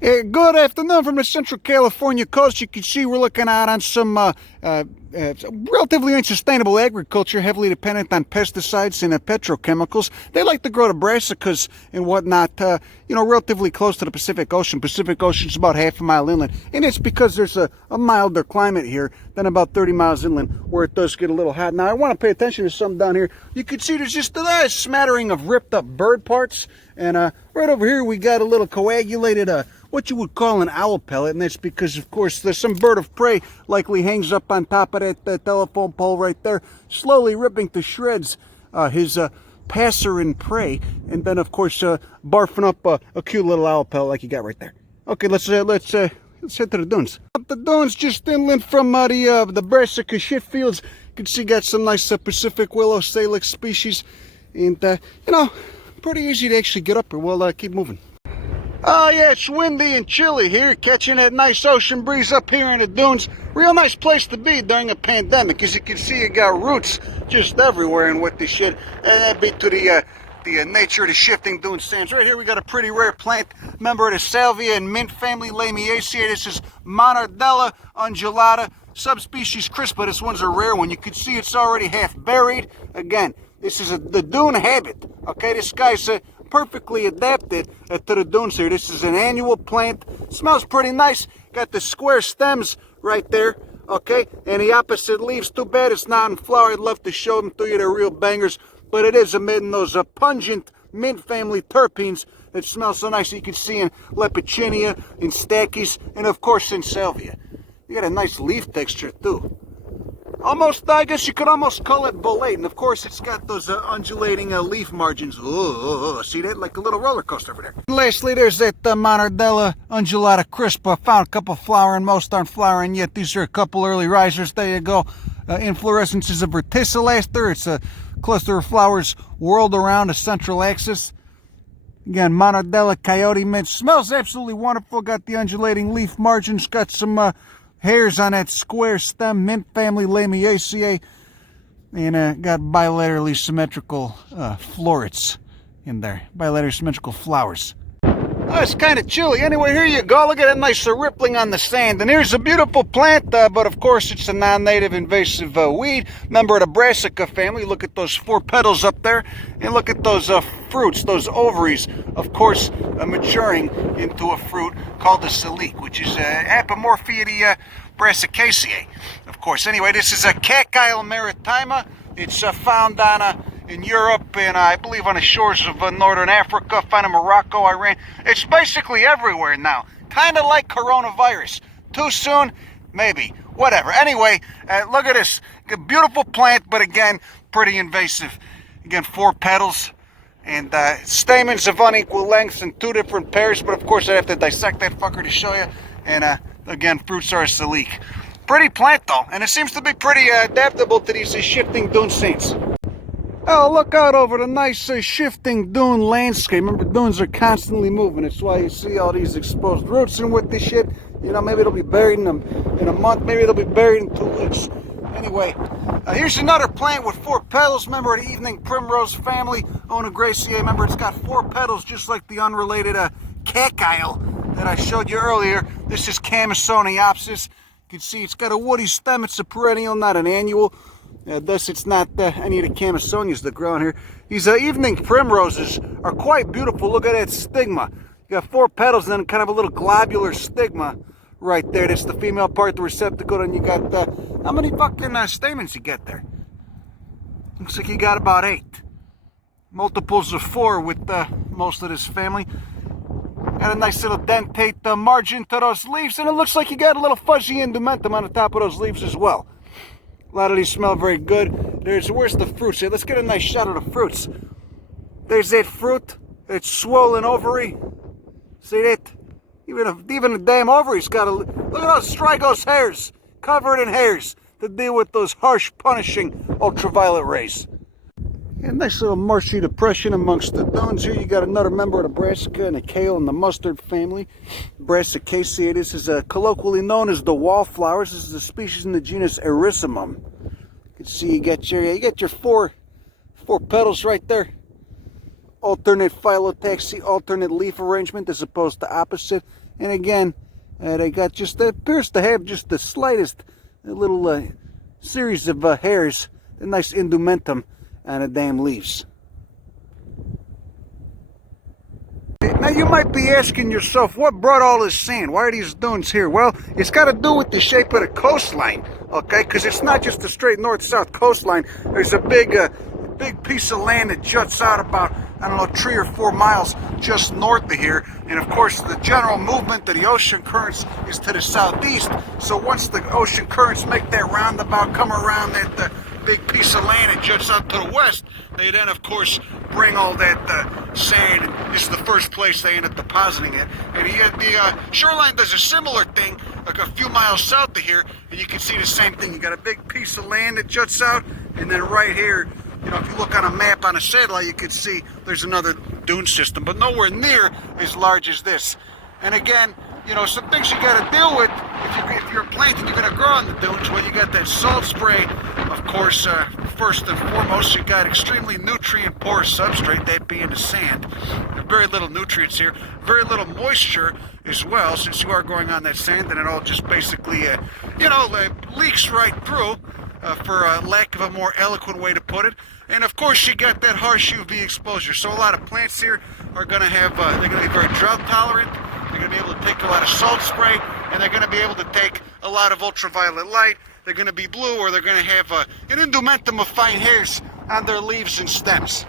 Good afternoon from the Central California coast. You can see we're looking out on some relatively unsustainable agriculture, heavily dependent on pesticides and petrochemicals. They like to grow the brassicas and whatnot, relatively close to the Pacific Ocean. Pacific Ocean's about half a mile inland, and it's because there's a milder climate here than about 30 miles inland, where it does get a little hot. Now, I want to pay attention to something down here. You can see there's just a nice smattering of ripped up bird parts, and right over here we got a little coagulated what you would call an owl pellet, and that's because, of course, there's some bird of prey likely hangs up on top of that telephone pole right there, slowly ripping to shreds his passer in prey, and then, of course, barfing up a cute little owl pellet like you got right there. Okay, let's head to the dunes. The dunes just inland from the Brassica shit fields. You can see got some nice Pacific willow, Salix species, and pretty easy to actually get up here. We'll keep moving. Oh yeah, it's windy and chilly here, catching that nice ocean breeze up here in the dunes. Real nice place to be during a pandemic. As you can see, you got roots just everywhere and with this shit. And that be to the nature of the shifting dune sands. Right here we got a pretty rare plant, member of the salvia and mint family, Lamiaceae. This is Monardella undulata, subspecies crispa. This one's a rare one. You can see it's already half buried. Again, this is the dune habit. Okay, this guy's perfectly adapted to the dunes here. This is an annual plant. Smells pretty nice. Got the square stems right there. Okay, and the opposite leaves. Too bad it's not in flower. I'd love to show them to you. They're real bangers, but it is emitting those pungent mint family terpenes that smell so nice. You can see in Leptosyne, in Stachys, and of course in salvia. You got a nice leaf texture too. Almost, I guess you could almost call it bolate. And of course, it's got those undulating leaf margins. Ooh, see that? Like a little roller coaster over there. And lastly, there's that Monardella undulata crispa. Found a couple flowering. Most aren't flowering yet. These are a couple early risers. There you go. Inflorescences of verticillester. It's a cluster of flowers whirled around a central axis. Again, Monardella coyote mint. Smells absolutely wonderful. Got the undulating leaf margins. Got some hairs on that square stem, mint family Lamiaceae, and got bilaterally symmetrical florets in there, bilaterally symmetrical flowers. Oh, it's kind of chilly. Anyway, here you go. Look at that nice rippling on the sand. And here's a beautiful plant, but of course it's a non-native invasive weed, member of the Brassica family. Look at those 4 petals up there, and look at those fruits, those ovaries, of course, maturing into a fruit called the Salix, which is apomorphia to Brassicaceae, of course. Anyway, this is a Cacile maritima. It's found on in Europe, and I believe on the shores of northern Africa, found in Morocco, Iran. It's basically everywhere now. Kind of like coronavirus. Too soon? Maybe. Whatever. Anyway, look at this. A beautiful plant, but again, pretty invasive. Again, 4 petals, and stamens of unequal lengths in 2 different pairs, but of course I have to dissect that fucker to show you. And again, fruits are a Salix. Pretty plant though, and it seems to be pretty adaptable to these shifting dune scenes. Oh, look out over the nice shifting dune landscape. Remember, dunes are constantly moving. That's why you see all these exposed roots. And with this shit, maybe it'll be buried in a month. Maybe it'll be buried in 2 weeks. Anyway, here's another plant with 4 petals. Member of the evening primrose family, Onograceae. Remember, it's got 4 petals, just like the unrelated cacile that I showed you earlier. This is Camissoniopsis. You can see it's got a woody stem. It's a perennial, not an annual. Thus, it's not any of the Camissonias that grow in here. These evening primroses are quite beautiful. Look at that stigma. You got 4 petals and then kind of a little globular stigma right there. That's the female part, the receptacle. And you got, how many fucking stamens you get there? Looks like you got about 8. Multiples of 4 with most of this family. Got a nice little dentate margin to those leaves. And it looks like you got a little fuzzy indumentum on the top of those leaves as well. A lot of these smell very good. Where's the fruits here? Let's get a nice shot of the fruits. There's that fruit. It's swollen ovary. See that? Even the damn ovary's got look at those strigos hairs. Covered in hairs to deal with those harsh, punishing ultraviolet rays. A nice little marshy depression amongst the dunes here. You got another member of the Brassica and the kale and the mustard family. Brassicaceae. This is colloquially known as the wallflowers. This is a species in the genus Erysimum. You can see you got your 4 petals right there. Alternate phyllotaxy, alternate leaf arrangement as opposed to opposite. And again, they got just, appears to have just the slightest little series of hairs, a nice indumentum on the damn leaves. Now you might be asking yourself, what brought all this sand? Why are these dunes here? Well, it's got to do with the shape of the coastline, okay? Because it's not just a straight north-south coastline. There's a big piece of land that juts out about, I don't know, 3 or 4 miles just north of here. And of course, the general movement of the ocean currents is to the southeast. So once the ocean currents make that roundabout, come around that big piece of land that juts out to the west, they then, of course, bring all that sand. This is the first place they end up depositing it. And the shoreline does a similar thing, like a few miles south of here, and you can see the same thing. You got a big piece of land that juts out, and then right here, you know, if you look on a map on a satellite, you can see there's another dune system, but nowhere near as large as this. And again, you know, some things you got to deal with if you're a plant and you're going to grow on the dunes. Well, you got that salt spray, of course. First and foremost, you got extremely nutrient poor substrate, that being the sand. Very little nutrients here, very little moisture as well, since you are growing on that sand, and it all just basically, you know, leaks right through, for lack of a more eloquent way to put it. And of course, you got that harsh UV exposure. So a lot of plants here are going to have, they're going to be very drought tolerant. They're going to be able to take a lot of salt spray, and they're going to be able to take a lot of ultraviolet light. They're going to be blue, or they're going to have an indumentum of fine hairs on their leaves and stems.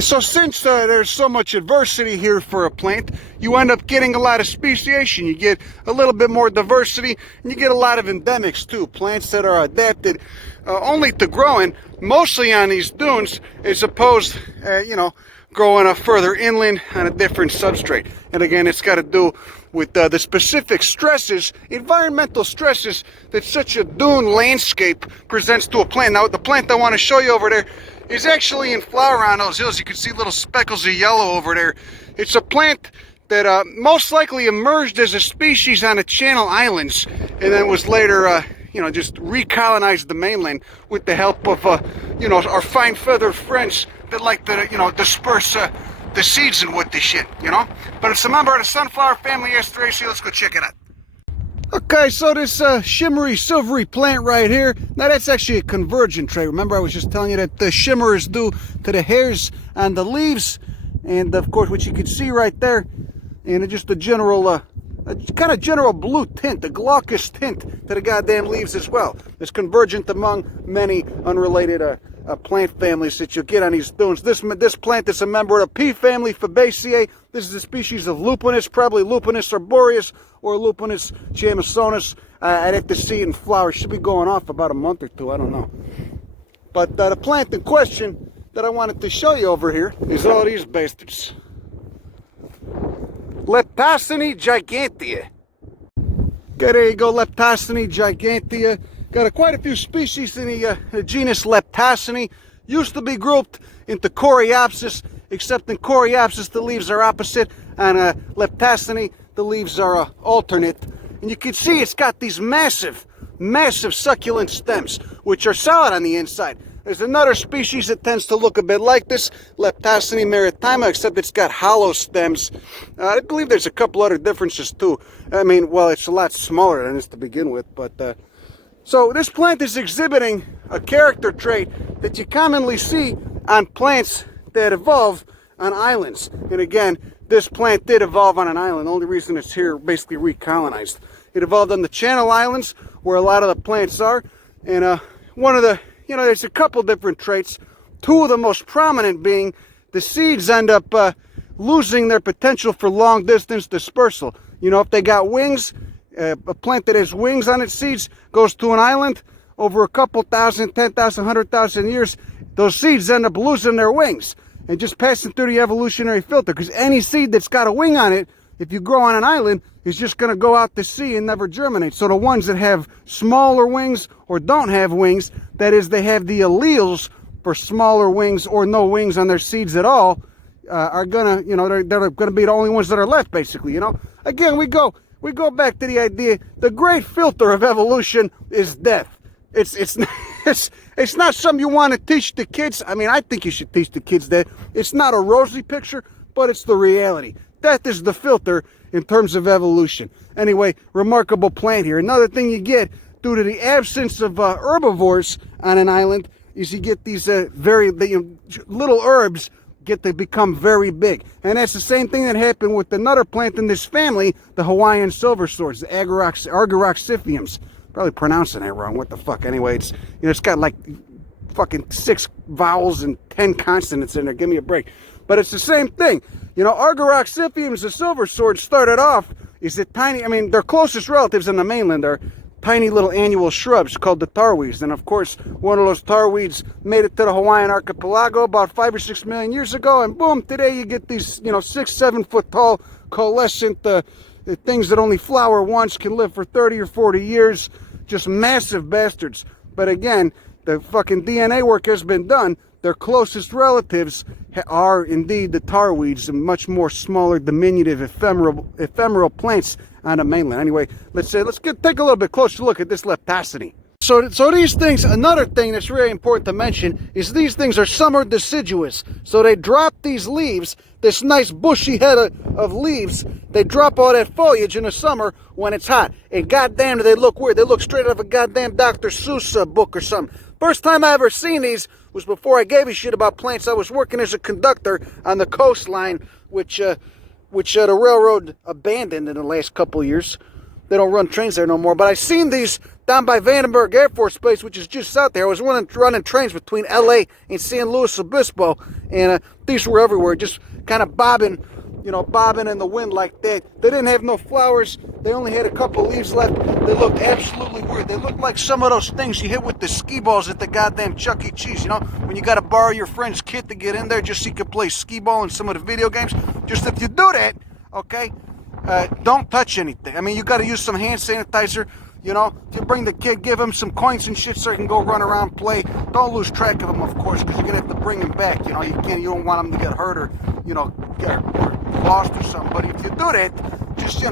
So since there's so much adversity here for a plant, you end up getting a lot of speciation. You get a little bit more diversity, and you get a lot of endemics too. Plants that are adapted only to growing mostly on these dunes, as opposed, you know, growing further inland on a different substrate. And again, it's got to do with the specific stresses, environmental stresses, that such a dune landscape presents to a plant. Now, the plant I want to show you over there is actually in flower on those hills. You can see little speckles of yellow over there. It's a plant that most likely emerged as a species on the Channel Islands, and then was later, you know, just recolonized the mainland with the help of, you know, our fine feathered friends that like to, you know, disperse the seeds and what this shit, you know. But it's a member of the sunflower family Asteraceae. Let's go check it out. Okay, so this shimmery, silvery plant right here, now that's actually a convergent trait. Remember, I was just telling you that the shimmer is due to the hairs on the leaves, and of course, what you can see right there, and just a general, a kind of general blue tint, a glaucous tint to the goddamn leaves as well. It's convergent among many unrelated plant families that you'll get on these dunes. This plant is a member of the pea family Fabaceae. This is a species of Lupinus, probably Lupinus arboreus or Lupinus chamissonis. I'd have to see it in flower. It should be going off about a month or two, I don't know. But the plant in question that I wanted to show you over here is all these bastards. Leptosyne gigantea. Okay, there you go, Leptosyne gigantea. Got quite a few species in the genus Leptosyne. Used to be grouped into Coreopsis, except in Coreopsis the leaves are opposite, and Leptosyne the leaves are alternate. And you can see it's got these massive, massive succulent stems, which are solid on the inside. There's another species that tends to look a bit like this, Leptosyne maritima, except it's got hollow stems. I believe there's a couple other differences too. I mean, well, it's a lot smaller than this to begin with, but so this plant is exhibiting a character trait that you commonly see on plants that evolve on islands. And again, this plant did evolve on an island. The only reason it's here basically recolonized. It evolved on the Channel Islands, where a lot of the plants are. And one of the, you know, there's a couple different traits. Two of the most prominent being the seeds end up losing their potential for long distance dispersal. You know, if they got wings, a plant that has wings on its seeds goes to an island, over a couple thousand, 10,000, 100,000 years, those seeds end up losing their wings and just passing through the evolutionary filter, because any seed that's got a wing on it, if you grow on an island, is just going to go out to sea and never germinate. So the ones that have smaller wings or don't have wings, that is, they have the alleles for smaller wings or no wings on their seeds at all, are gonna, you know, they're gonna be the only ones that are left, basically. You know, again, we go back to the idea, the great filter of evolution is death. It's not something you want to teach the kids. I mean, I think you should teach the kids that. It's not a rosy picture, but it's the reality. death is the filter in terms of evolution. Anyway, remarkable plant here. Another thing you get due to the absence of herbivores on an island is you get these little herbs get to become very big. And that's the same thing that happened with another plant in this family, the Hawaiian silver swords, the Argyroxiphiums. Probably pronouncing that wrong. What the fuck? Anyway, it's got like fucking 6 vowels and 10 consonants in there. Give me a break. But it's the same thing. Argyroxiphiums, the silver swords, started off is the tiny, their closest relatives in the mainland are tiny little annual shrubs called the tarweeds. And of course, one of those tarweeds made it to the Hawaiian archipelago about 5 or 6 million years ago. And boom, today you get these, 6-7 foot tall coalescent things that only flower once, can live for 30 or 40 years. Just massive bastards. But again, the fucking DNA work has been done. Their closest relatives are indeed the tarweeds, and much more smaller, diminutive, ephemeral plants on the mainland. Anyway, let's take a little bit closer look at this Leptosyne. So these things, another thing that's really important to mention is these things are summer deciduous. So they drop these leaves, this nice bushy head of leaves, they drop all that foliage in the summer when it's hot. And goddamn, do they look weird. They look straight out of a goddamn Dr. Seuss book or something. First time I ever seen these was before I gave a shit about plants. I was working as a conductor on the coastline, which the railroad abandoned in the last couple of years. They don't run trains there no more. But I seen these down by Vandenberg Air Force Base, which is just out there. I was running trains between LA and San Luis Obispo, and these were everywhere, just kind of bobbing in the wind like that. They didn't have no flowers. They only had a couple leaves left. They looked absolutely weird. They looked like some of those things you hit with the skee balls at the goddamn Chuck E. Cheese, when you got to borrow your friend's kid to get in there just so you can play skee ball in some of the video games. Just if you do that, okay, don't touch anything. You got to use some hand sanitizer. If you bring the kid, give him some coins and shit so he can go run around, play. Don't lose track of him, of course, because you're gonna have to bring him back. You don't want him to get hurt or get lost or something. But if you do that, just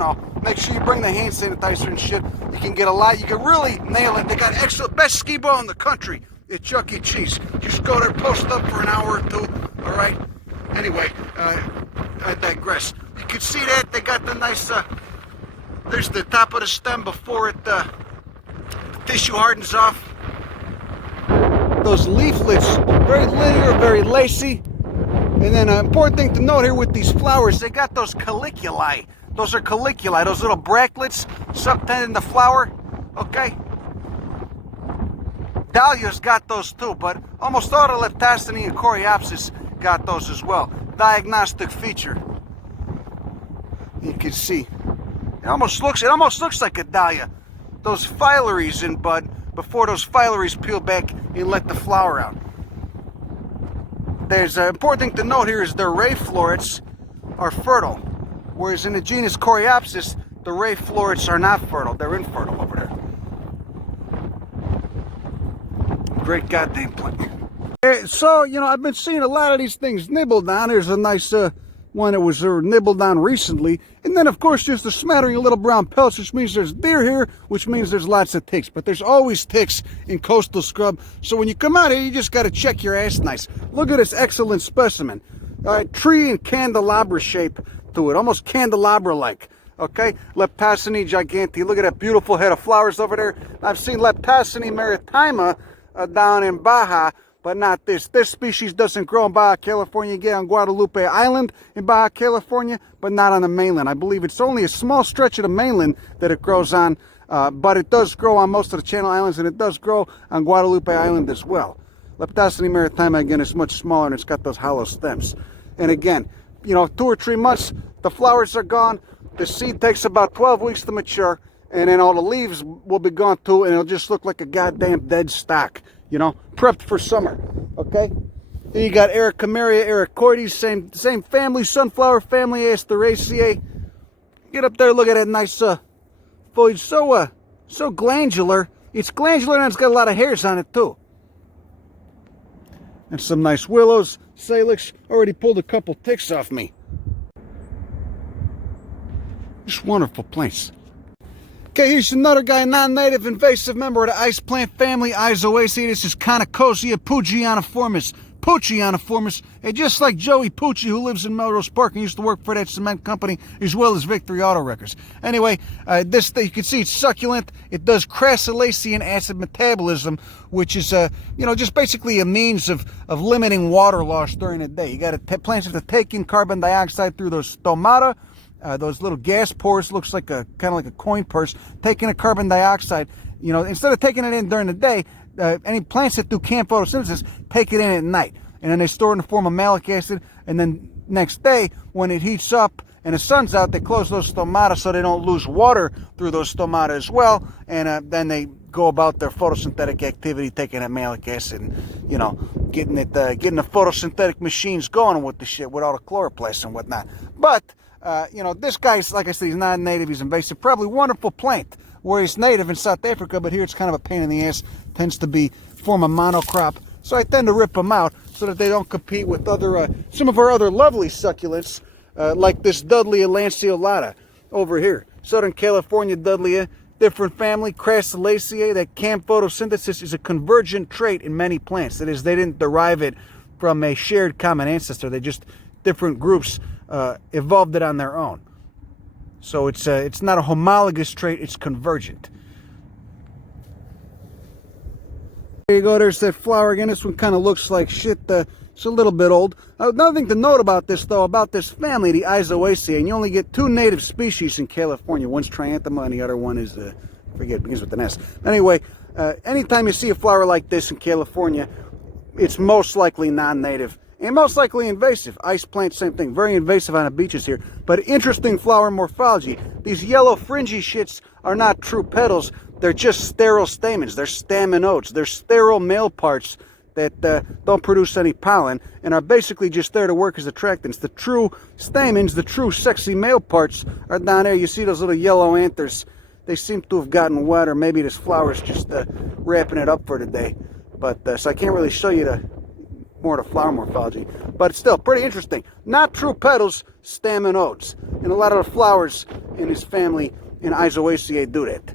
make sure you bring the hand sanitizer and shit. You can get a lot. You can really nail it. They got best skee ball in the country at Chuck E. Cheese. Just go there, post up for an hour or two. All right. Anyway, I digress. You can see that they got the nice. There's the top of the stem before the tissue hardens off. Those leaflets, very linear, very lacy. And then an important thing to note here with these flowers, they got those caliculi. Those are caliculi, those little bractlets subtending the flower. Okay? Dahlia's got those too, but almost all the Leptosyne and Coreopsis got those as well. Diagnostic feature. You can see. It almost looks like a dahlia. Those phyllaries in bud before those phyllaries peel back and let the flower out. There's an important thing to note here is the ray florets are fertile, whereas in the genus Coreopsis, the ray florets are not fertile. They're infertile over there. Great goddamn plant. So, I've been seeing a lot of these things nibbled on. There's a nice one that was nibbled on recently. And then, of course, just a smattering of little brown pelts, which means there's deer here, which means there's lots of ticks. But there's always ticks in coastal scrub. So when you come out here, you just got to check your ass nice. Look at this excellent specimen. Tree and candelabra shape to it, almost candelabra-like. Okay, Leptosyne gigantea. Look at that beautiful head of flowers over there. I've seen Leptosyne maritima down in Baja, but not this. This species doesn't grow in Baja California. You get on Guadalupe Island in Baja California, but not on the mainland. I believe it's only a small stretch of the mainland that it grows on, but it does grow on most of the Channel Islands, and it does grow on Guadalupe Island as well. Leptosyne maritima, again, is much smaller, and it's got those hollow stems. And again, 2 or 3 months, the flowers are gone. The seed takes about 12 weeks to mature, and then all the leaves will be gone too, and it'll just look like a goddamn dead stock. Prepped for summer, okay? Then you got Ericameria ericoides, same family, sunflower family, Asteraceae. Get up there, look at that nice foliage, so glandular. It's glandular and it's got a lot of hairs on it too. And some nice willows, Salix. Already pulled a couple ticks off me. Just wonderful plants. Okay, here's another guy, non-native invasive member of the ice plant family, Isoaceae. This is Conicosia pugianiformis. Puccioniformis, and just like Joey Pucci, who lives in Melrose Park and used to work for that cement company, as well as Victory Auto Wreckers. Anyway, this thing, you can see it's succulent. It does crassulacean acid metabolism, which is, just basically a means of limiting water loss during the day. You got plants have to take in carbon dioxide through those stomata, those little gas pores, looks like kind of like a coin purse, taking a carbon dioxide. Instead of taking it in during the day, any plants that do camp photosynthesis take it in at night, and then they store it in the form of malic acid, and then next day when it heats up and the sun's out, they close those stomata so they don't lose water through those stomata as well, and then they go about their photosynthetic activity, taking that malic acid and getting the photosynthetic machines going with the shit, with all the chloroplasts and whatnot. But this guy's, like I said, he's not native, he's invasive, probably wonderful plant where he's native in South Africa, but here it's kind of a pain in the ass, tends to form a monocrop. So I tend to rip them out so that they don't compete with some of our other lovely succulents, like this Dudleya lanceolata over here. Southern California Dudleya, different family, Crassulaceae. That camp photosynthesis is a convergent trait in many plants. That is, they didn't derive it from a shared common ancestor. They just, different groups evolved it on their own. So it's not a homologous trait, it's convergent. There you go, there's that flower again. This one kind of looks like shit. It's a little bit old. Another thing to note about this, though, about this family, the Isoaceae, and you only get 2 native species in California. One's Trianthema and the other one is, I forget, it begins with an S. Anyway, anytime you see a flower like this in California, it's most likely non-native. And most likely invasive. Ice plant, same thing. Very invasive on the beaches here. But interesting flower morphology. These yellow fringy shits are not true petals. They're just sterile stamens. They're staminodes. They're sterile male parts that don't produce any pollen and are basically just there to work as attractants. The true stamens, the true sexy male parts, are down there. You see those little yellow anthers. They seem to have gotten wet, or maybe this flower's just wrapping it up for today. But so I can't really show you more of the flower morphology, but it's still pretty interesting. Not true petals, staminodes, and a lot of the flowers in his family in Isoaceae do that.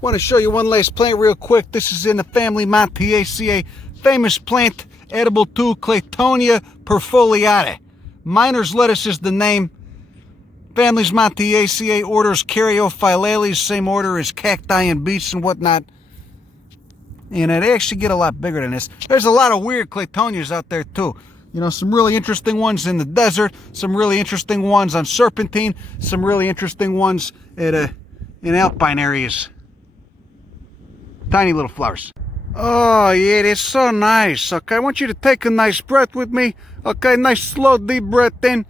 Want to show you one last plant real quick. This is in the family Montiaceae, famous plant, edible too, Claytonia perfoliata. Miner's lettuce is the name. Families Montiaceae, orders Caryophyllales, same order as cacti and beets and whatnot. And they actually get a lot bigger than this. There's a lot of weird Claytonias out there too. Some really interesting ones in the desert, some really interesting ones on Serpentine, some really interesting ones in alpine areas. Tiny little flowers. Oh yeah, they're so nice. Okay, I want you to take a nice breath with me. Okay, nice slow deep breath in.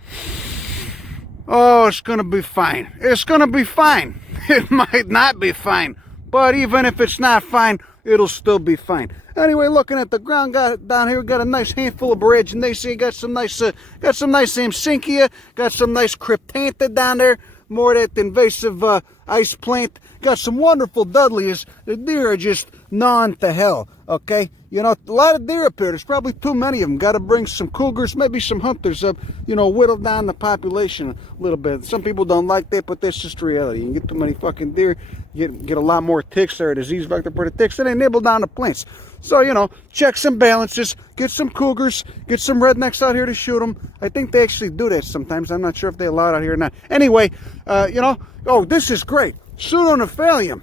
Oh, it's gonna be fine. It's gonna be fine. It might not be fine, but even if it's not fine, it'll still be fine. Anyway, looking at the ground down here, we got a nice handful of Boraginaceae, got some nice Amsynchia, got some nice Cryptantha down there, more of that invasive ice plant. Got some wonderful Dudleyas. The deer are just gnawing to hell, okay? A lot of deer up here. There's probably too many of them. Got to bring some cougars, maybe some hunters up, whittle down the population a little bit. Some people don't like that, but that's just reality. You can get too many fucking deer, get a lot more ticks or a disease vector for the ticks, and they nibble down the plants. So, check some balances, get some cougars, get some rednecks out here to shoot them. I think they actually do that sometimes. I'm not sure if they allow it out here or not. Anyway, oh, this is great. Pseudonephalium,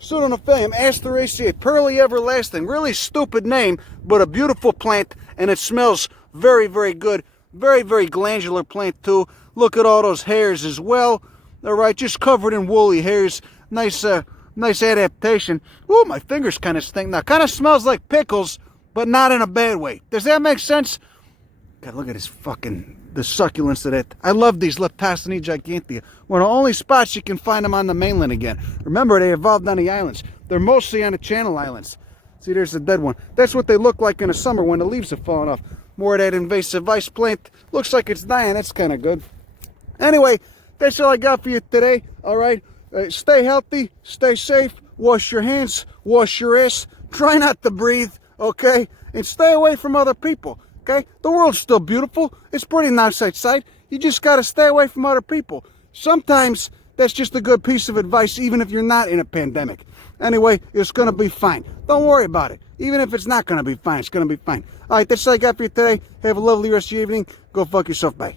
Asteraceae, pearly everlasting. Really stupid name, but a beautiful plant, and it smells very, very good. Very, very glandular plant too. Look at all those hairs as well. All right, just covered in woolly hairs. Nice adaptation. Ooh, my fingers kind of stink now. Kind of smells like pickles, but not in a bad way. Does that make sense? God, look at the succulence of that. I love these Leptosyne gigantea. One of the only spots you can find them on the mainland again. Remember, they evolved on the islands. They're mostly on the Channel Islands. See, there's the dead one. That's what they look like in the summer when the leaves have fallen off. More of that invasive ice plant. Looks like it's dying. That's kind of good. Anyway, that's all I got for you today. All right. Stay healthy. Stay safe. Wash your hands. Wash your ass. Try not to breathe. Okay. And stay away from other people. Okay? The world's still beautiful. It's pretty nice outside. You just got to stay away from other people. Sometimes That's just a good piece of advice, even if you're not in a pandemic. Anyway, it's going to be fine. Don't worry about it. Even if it's not going to be fine, it's going to be fine. All right, that's all I got for you today. Have a lovely rest of your evening. Go fuck yourself. Bye.